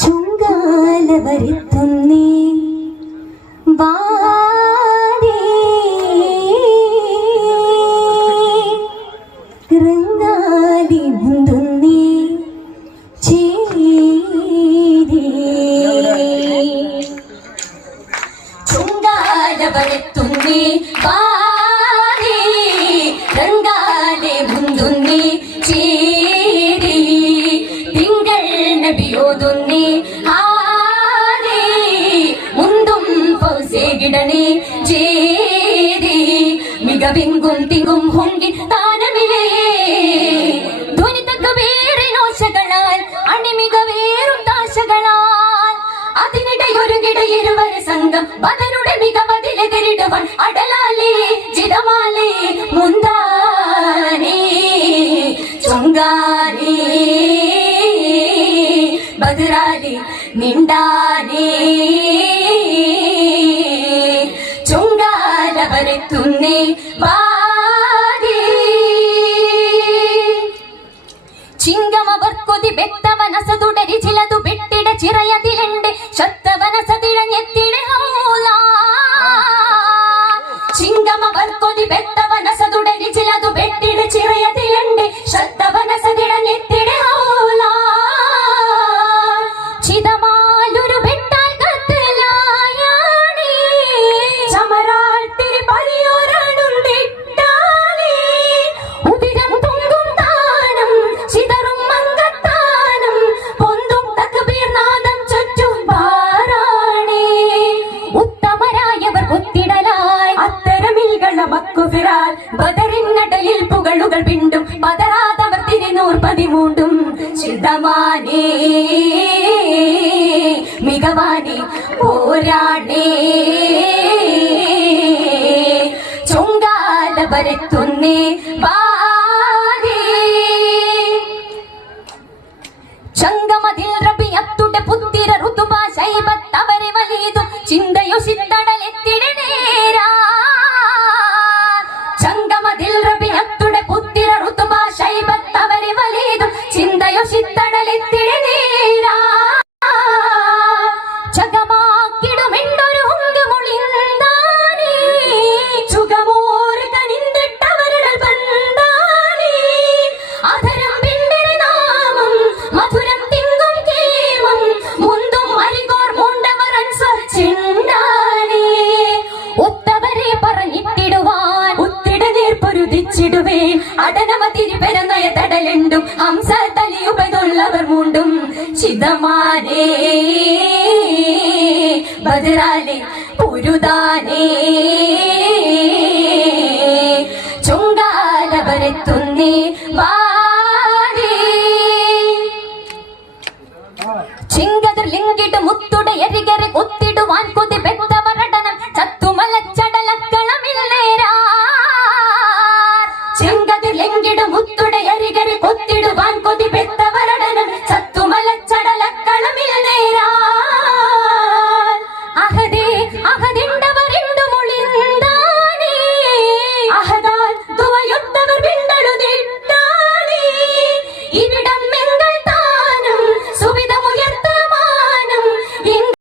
ചുങ്കാല വരുത്തുന്നേ വാരേ രംഗാലി മുന്തുന്നേ ചേരേ ചുങ്കാല വരുത്തുന്നേ വാരേ രംഗാലി മുന്തുന്നേ ചേരേ തിങ്കൾ നബിയോതുന്നേ ആരേ മുന്തും ഫൗസേകിടണേ ചേരേ മികവിങ്കും തിങ്കും ഹൊങ്കി താനമിലേ ധ്വനിതക്ക വേറെ നോശകളാൽ അണിമികവേറും താശകളാൽ അതിനിടയൊരുകിട ഇരുവര സംഘം ബദനുടെ മികവതിലെതിരിടുവൻ അടലാലേ ജിതമാലേ മുന്താനേ ചൊങ്കാനേ ബദറാലി നിണ്ടാനേ ചൊങ്കാല വരത്തുന്നേ വാരേ ചിങ്കമവർക്കൊതി ബെത്തവനസതുടരി ചിലതു ബെട്ടിട ചിറയതിലുണ്ട് ശത്തവനസതിഴഞ്ഞെത്തിടെ ഹൗല ചിങ്കമവർക്കൊതി ബെത്തവനസതുടരി ചിലതു ബെട്ടിട ചിറയതിലുണ്ട് ശത്തവനസതിഴഞ്ഞെത്തിടെ ഹൗല ചിതമാലൊരു ബെട്ടാൽ കത്തലായാണേ ചമരാൾ തിരി പണിയോരാണും ബെട്ടാനേ ഉദിരം പൊങ്കും താനം ചിതറും മങ്കത്താനം പൊന്തും തക്ബീർ നാദം ചുറ്റും പാരാണേ ഉത്തമരായവർ കൊത്തിടലായി അത്തരമിൽകള മക്കുഫിറാൽ ബദറിന്നടലിൽ പുകളുകൾ പിണ്ടും പതരാതവർ തിരിനൂർ പതിമൂണ്ടും ചിതമാനേ മികവാനേ പോരാണേ ചൊങ്കാല വരത്തുന്നേ വാരേ ചങ്കമതിൽ റബിയത്തുടെ പുത്തിര ഋതുബ ശൈബത്തവരെ വലീതും ചിന്തയോ ചിന്തടലെത്തിടെ നേരാ ചങ്കമതിൽ റബിയത്തുടെ പുത്തിര ഋതുബ ശൈബത്തവരെ വലീതും ചിന്തയോ ചിന്തടലെത്തിടെ നേരാ ചകമാക്കിടുമെണ്ടൊരു ഹുങ്കുമൊളിന്താനേ ചുകമോര് കനിന്തിട്ടവരുടെ ബന്ധാനേ അധരം പിണ്ടരി നാമം മധുരം തിങ്കും കേമം മുന്തും അരികോർ മൂണ്ടവർ അൻസ്വർ ചിണ്ടാനേ ഒത്തവരെ പറഞ്ഞിട്ടിടുവാൻ ഒത്തിട നേർപ്പൊരുതിച്ചിടുവേ അടനവ തിരുവരനയ തടലുണ്ടും ഹംസ തലിയുപതുള്ളവർ മൂണ്ടും ചിതമാനേ ബദറാലേ പുരുതാനേ ചൊങ്കാല വരത്തുന്നേ വാരേ ചിങ്കതിർ ലിങ്കിട്ട് മുത്തുടെ എരികരെ കൊത്തിടുവാൻ കൊതി പെത്തവരടനം ചത്തുമലച്ചടലക്കളമില്ലേരാ ചിങ്കതിർ ലിങ്കിട് മുത്തുടെ എരികരെ കൊത്തിടുവാൻ കൊതി പെത്ത